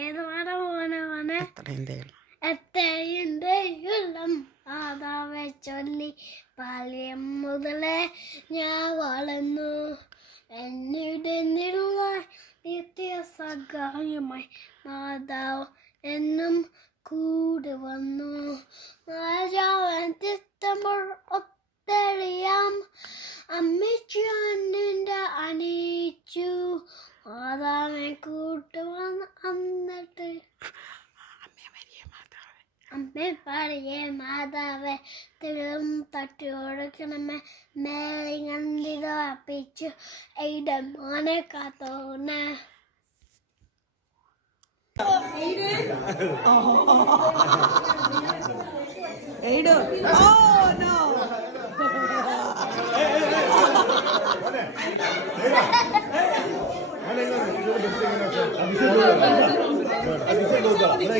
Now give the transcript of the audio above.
ഏത് പാടാ പോനെ പോനെ അത്രയും തേളം എത്രയുണ്ടെങ്കിലും മാതാവെ ചൊല്ലി. ബാല്യം മുതലേ ഞാൻ വളർന്നു. എന്നിടെ നിലുള്ള നിത്യ സഹായമായി മാതാവ് എന്നും കൂടെ വന്നു. രാജാവൻ ചിത്തമ്പോൾ ഒത്തറിയാം അമ്മച്ചു അന്നിന്റെ അണിയിച്ചു. മാതാവെ കൂട്ടുവന്ന് അന്നിട്ട്. അമ്മേ മരിയ മാതാവേ. അമ്മേ പറയേ മാതാവേ തിരും തട്ടി കൊടുക്കണമേ മേലെ കണ്ടിതോ അപ്പിച്ചു എയ്ടെ മോനെ കാത്തോനെ എയ്ഡോ. Oh no. ഇവിടെ